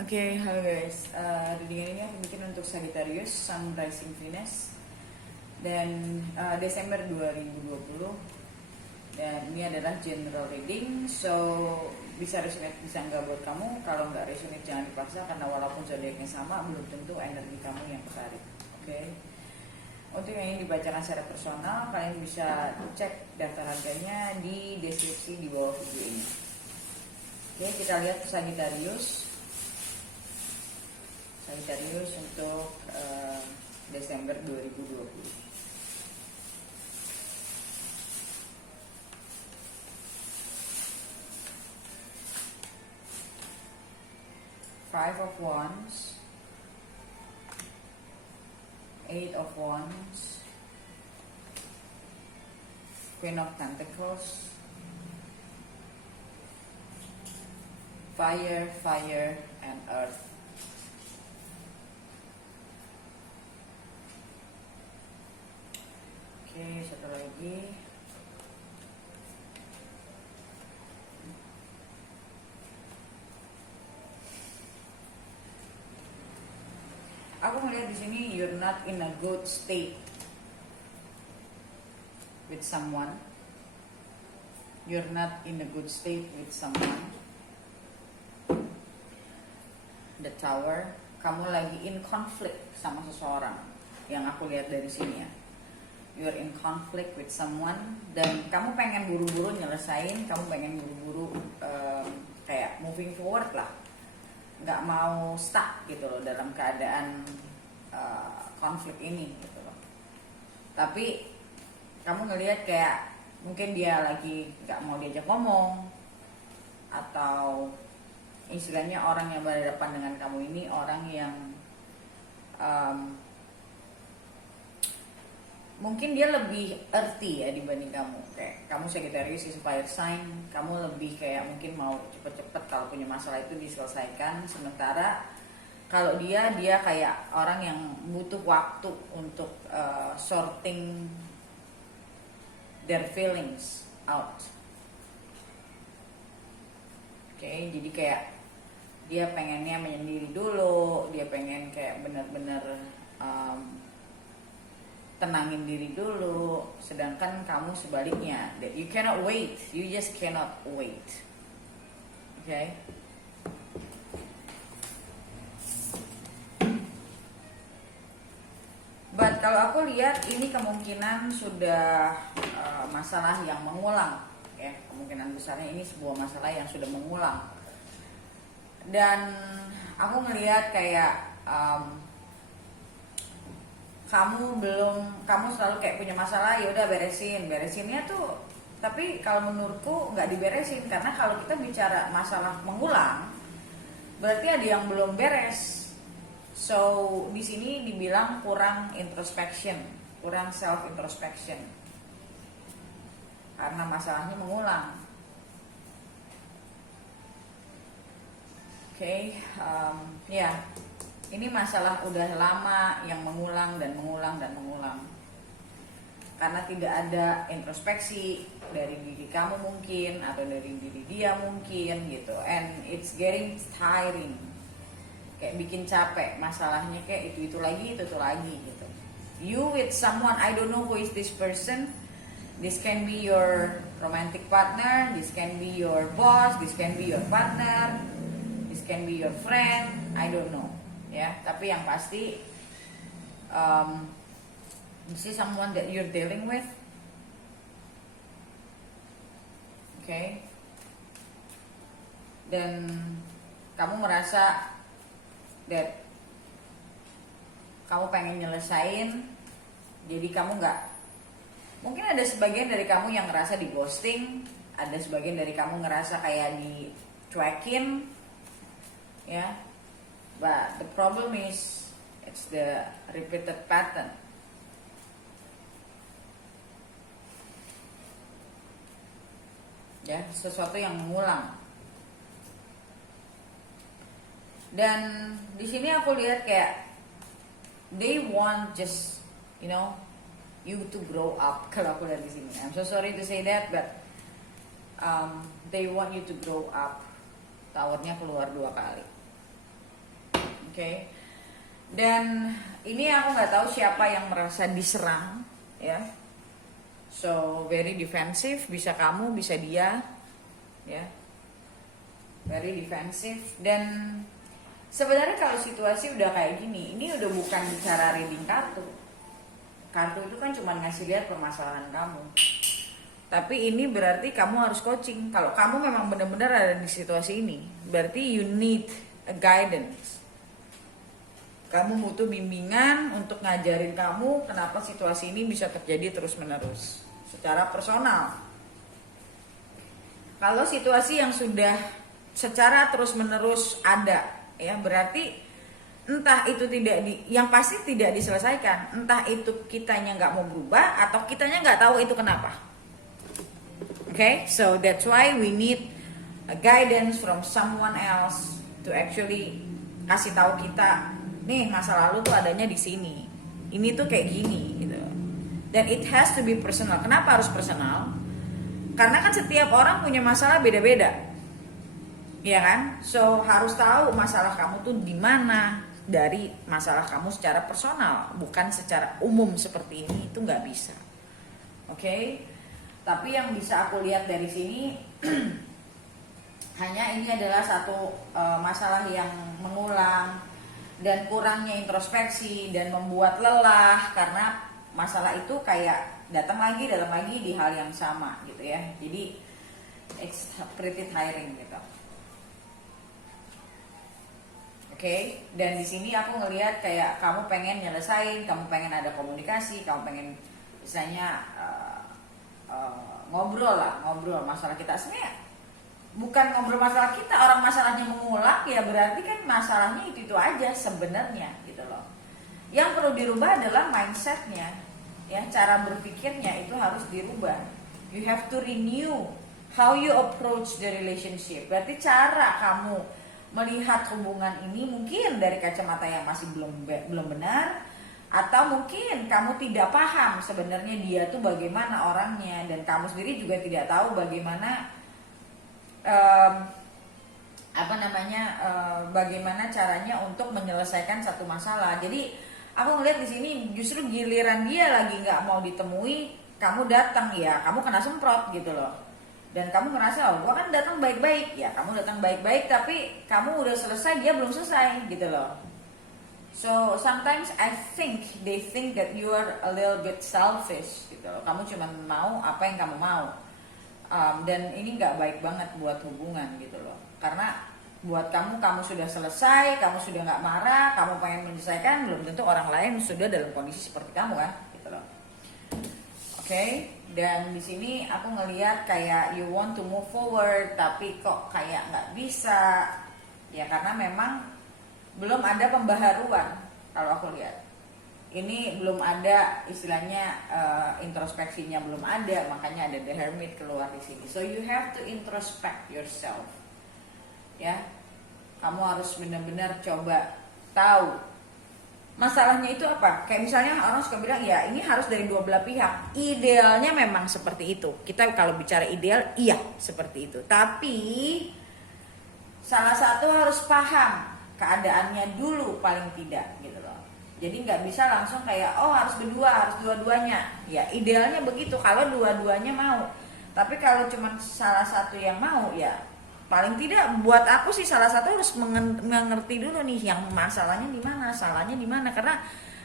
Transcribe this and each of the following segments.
Oke, halo guys. Readingan ini aku bikin untuk Sagittarius, Sun Rising Venus, dan Desember 2020. Dan ini adalah general reading, so bisa resonate bisa nggak buat kamu. Kalau nggak resonate jangan dipaksa, karena walaupun zodiaknya sama, belum tentu energi kamu yang ketarik. Oke. Untuk yang ingin dibacakan secara personal, kalian bisa cek daftar harganya di deskripsi di bawah video ini. Oke, kita lihat Sagittarius untuk Desember 2020. Five of Wands, Eight of Wands, Queen of Pentacles, Fire, and Earth. Oke, satu lagi. Aku melihat di sini you're not in a good state with someone. You're not in a good state with someone. The Tower. Kamu lagi in conflict sama seseorang. Yang aku lihat dari sini ya. You're in conflict with someone, dan kamu pengen buru-buru nyelesain, kamu pengen buru-buru kayak moving forward lah, nggak mau stuck gitu loh dalam keadaan konflik ini gitu loh. Tapi kamu ngelihat kayak mungkin dia lagi nggak mau diajak ngomong, atau istilahnya orang yang berhadapan dengan kamu ini orang yang mungkin dia lebih earthy ya dibanding kamu. Kayak kamu Sagittarius is fire sign, kamu lebih kayak mungkin mau cepet-cepet kalau punya masalah itu diselesaikan. Sementara kalau dia kayak orang yang butuh waktu untuk sorting their feelings out. Oke, jadi kayak dia pengennya menyendiri dulu, dia pengen kayak benar-benar tenangin diri dulu, sedangkan kamu sebaliknya, that you cannot wait, you just cannot wait. Okay? But kalau aku lihat ini kemungkinan sudah masalah yang mengulang, ya, kemungkinan besarnya ini sebuah masalah yang sudah mengulang. Dan aku ngelihat kayak kamu selalu kayak punya masalah, ya udah beresinnya tuh. Tapi kalau menurutku nggak diberesin, karena kalau kita bicara masalah mengulang, berarti ada yang belum beres. So di sini dibilang kurang introspection, kurang self introspection, karena masalahnya mengulang. Oke, ya. Ini masalah udah lama yang mengulang dan mengulang. Karena tidak ada introspeksi dari diri kamu mungkin, atau dari diri dia mungkin gitu. And it's getting tiring. Kayak bikin capek, masalahnya kayak itu lagi gitu. You with someone, I don't know who is this person. This can be your romantic partner, this can be your boss, this can be your partner, this can be your friend, I don't know. Ya, tapi yang pasti this is someone that you're dealing with. Okay. Dan kamu merasa that kamu pengen nyelesain, jadi kamu nggak, mungkin ada sebagian dari kamu yang ngerasa di ghosting, ada sebagian dari kamu ngerasa kayak dicuekin, ya. But the problem is it's the repeated pattern. Ya, sesuatu yang mengulang. Dan di sini aku lihat kayak they want just, you to grow up. Kalau aku lihat di sini, I'm so sorry to say that, but they want you to grow up. Towernya keluar 2 kali. Okay? Dan ini aku nggak tahu siapa yang merasa diserang, ya. So very defensive, bisa kamu, bisa dia, ya. Very defensive. Dan sebenarnya kalau situasi udah kayak gini, ini udah bukan bicara reading kartu. Kartu itu kan cuma ngasih lihat permasalahan kamu. Tapi ini berarti kamu harus coaching. Kalau kamu memang benar-benar ada di situasi ini, berarti you need a guidance. Kamu butuh bimbingan untuk ngajarin kamu kenapa situasi ini bisa terjadi terus-menerus secara personal. Kalau situasi yang sudah secara terus-menerus ada, ya berarti entah itu yang pasti tidak diselesaikan. Entah itu kitanya nggak mau berubah atau kitanya nggak tahu itu kenapa. Okay, so that's why we need a guidance from someone else to actually kasih tahu kita, nih masa lalu tuh adanya di sini. Ini tuh kayak gini gitu. Dan it has to be personal. Kenapa harus personal? Karena kan setiap orang punya masalah beda-beda. Ya kan? So harus tahu masalah kamu tuh di mana dari masalah kamu secara personal, bukan secara umum seperti ini. Itu nggak bisa. Okay? Tapi yang bisa aku lihat dari sini hanya ini adalah satu masalah yang mengulang dan kurangnya introspeksi dan membuat lelah karena masalah itu kayak datang lagi di hal yang sama gitu ya. Jadi it's pretty tiring gitu. Oke, dan di sini aku ngelihat kayak kamu pengen nyelesain, kamu pengen ada komunikasi, kamu pengen misalnya ngobrol masalah kita. Sebenarnya bukan ngobrol masalah kita, orang masalahnya mengulang ya berarti kan masalahnya itu aja sebenarnya gitu loh. Yang perlu dirubah adalah mindsetnya, ya cara berpikirnya itu harus dirubah. You have to renew how you approach the relationship. Berarti cara kamu melihat hubungan ini mungkin dari kacamata yang masih belum benar. Atau mungkin kamu tidak paham sebenarnya dia tuh bagaimana orangnya, dan kamu sendiri juga tidak tahu bagaimana bagaimana caranya untuk menyelesaikan satu masalah. Jadi aku ngeliat di sini justru giliran dia lagi nggak mau ditemui, kamu datang, ya kamu kena semprot gitu loh. Dan kamu ngerasa, oh gua kan datang baik-baik, ya kamu datang baik-baik tapi kamu udah selesai, dia belum selesai gitu loh. So sometimes I think they think that you are a little bit selfish gitu loh. Kamu cuma mau apa yang kamu mau, dan ini nggak baik banget buat hubungan gitu loh. Karena buat kamu sudah selesai, kamu sudah nggak marah, kamu pengen menyelesaikan, belum tentu orang lain sudah dalam kondisi seperti kamu kan gitu loh. Oke, dan di sini aku ngelihat kayak you want to move forward tapi kok kayak nggak bisa, ya karena memang belum ada pembaharuan. Kalau aku lihat ini belum ada istilahnya introspeksinya belum ada, makanya ada the hermit keluar di sini. So you have to introspect yourself, ya kamu harus benar-benar coba tahu masalahnya itu apa. Kayak misalnya orang suka bilang ya ini harus dari dua belah pihak. Idealnya memang seperti itu. Kita kalau bicara ideal iya seperti itu, tapi salah satu harus paham keadaannya dulu paling tidak gitu loh. Jadi nggak bisa langsung kayak oh harus berdua, harus dua-duanya. Ya idealnya begitu kalau dua-duanya mau. Tapi kalau cuma salah satu yang mau, ya paling tidak buat aku sih salah satu harus mengerti dulu nih yang masalahnya di mana, salahnya di mana, karena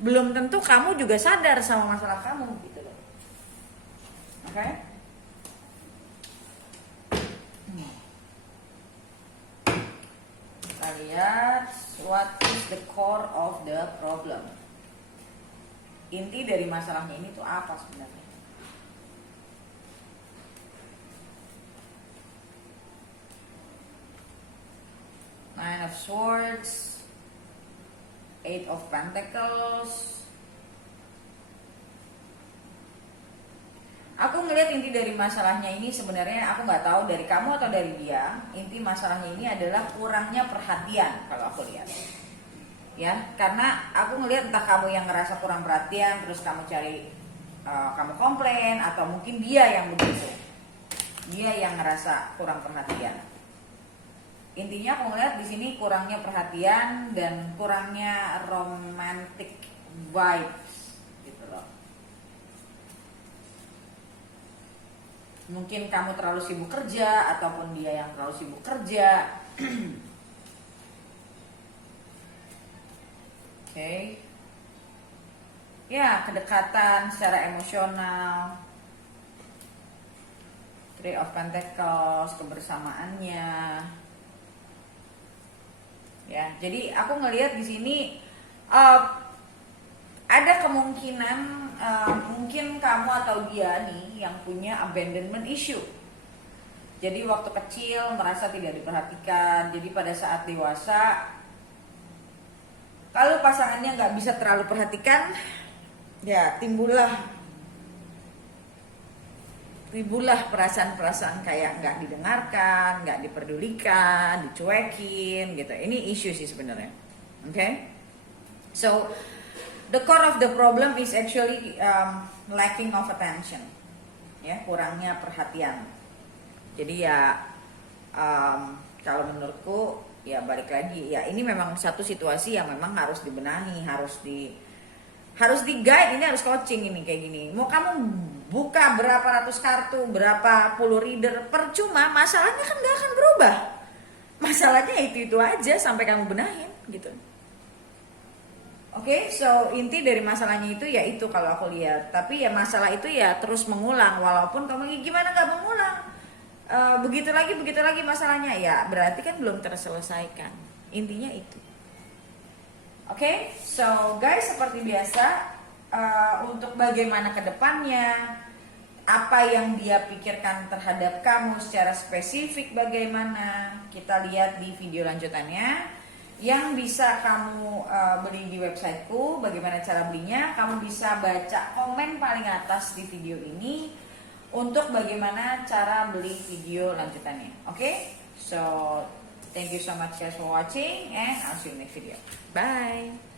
belum tentu kamu juga sadar sama masalah kamu gitu loh. Oke? Kita lihat what is the core of the problem. Inti dari masalahnya ini tuh apa sebenarnya? Nine of Swords, Eight of Pentacles. Aku ngelihat inti dari masalahnya ini sebenarnya aku nggak tahu dari kamu atau dari dia. Inti masalahnya ini adalah kurangnya perhatian kalau aku lihat. Ya, karena aku ngelihat entah kamu yang ngerasa kurang perhatian, terus kamu cari, kamu komplain, atau mungkin dia yang begitu. Dia yang ngerasa kurang perhatian. Intinya aku ngeliat di sini kurangnya perhatian dan kurangnya romantic vibes gitu loh. Mungkin kamu terlalu sibuk kerja ataupun dia yang terlalu sibuk kerja. Oke. Ya, kedekatan secara emosional. Three of Pentacles, kebersamaannya. Ya, jadi aku ngelihat di sini ada kemungkinan mungkin kamu atau dia nih yang punya abandonment issue. Jadi waktu kecil merasa tidak diperhatikan. Jadi pada saat dewasa, kalau pasangannya nggak bisa terlalu perhatikan, ya timbullah perasaan-perasaan kayak nggak didengarkan, nggak diperdulikan, dicuekin gitu. Ini isu sih sebenarnya. Okay? So the core of the problem is actually lacking of attention, ya, kurangnya perhatian. Jadi ya kalau menurutku ya balik lagi, ya ini memang satu situasi yang memang harus dibenahi, harus di guide, ini harus coaching ini kayak gini. Mau kamu buka berapa ratus kartu, berapa puluh reader, percuma, masalahnya kan gak akan berubah. Masalahnya itu aja sampai kamu benahin gitu. Oke, so inti dari masalahnya itu ya itu kalau aku lihat. Tapi ya masalah itu ya terus mengulang, walaupun kamu gimana gak mengulang. Begitu lagi masalahnya, ya berarti kan belum terselesaikan. Intinya itu. Oke, so guys, seperti biasa, untuk bagaimana ke depannya, apa yang dia pikirkan terhadap kamu secara spesifik bagaimana, kita lihat di video lanjutannya. Yang bisa kamu beli di websiteku, bagaimana cara belinya, kamu bisa baca komen paling atas di video ini untuk bagaimana cara beli video lanjutannya. Oke, so thank you so much guys for watching and I'll see you in the next video. Bye.